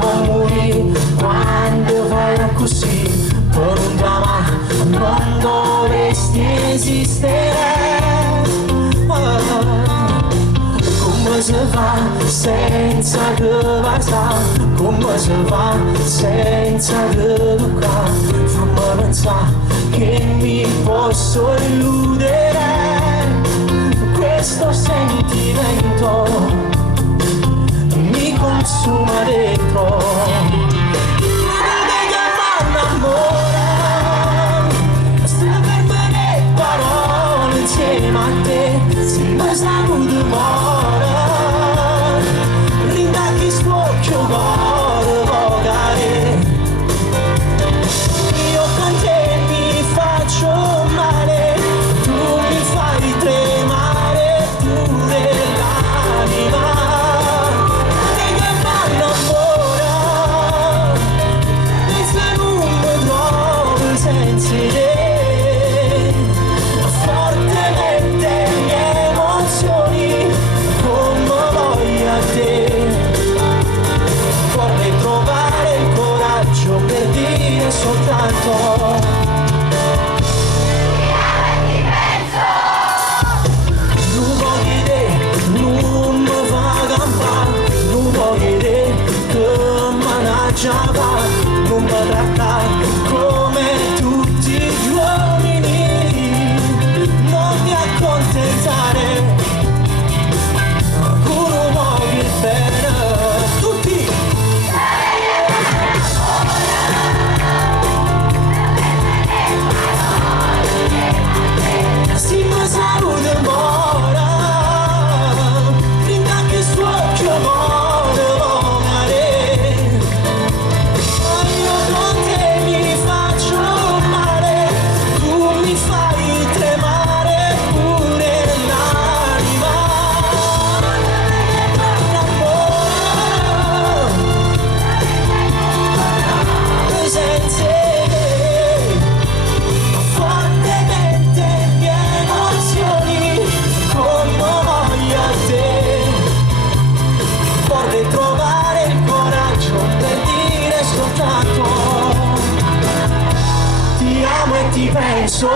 devo morire quando vai così, per un dramma non dovresti esistere. Come si fa senza devastare, come si fa senza educare, fammi pensare che mi posso illudere, questo sentimento mi consuma dentro. Insieme a te, se mi saluto muore, rinda chi sfocchio cuore vocare. Io con te mi faccio male, tu mi fai tremare pure l'anima. E che fanno ancora, e se non mi trovo senza te. Vorrei trovare il coraggio per dire soltanto non voglio te, non mi fa campare, non voglio te che managgia va, non mi trattare come tutti gli uomini, non mi accontentare. Ti amo e ti penso.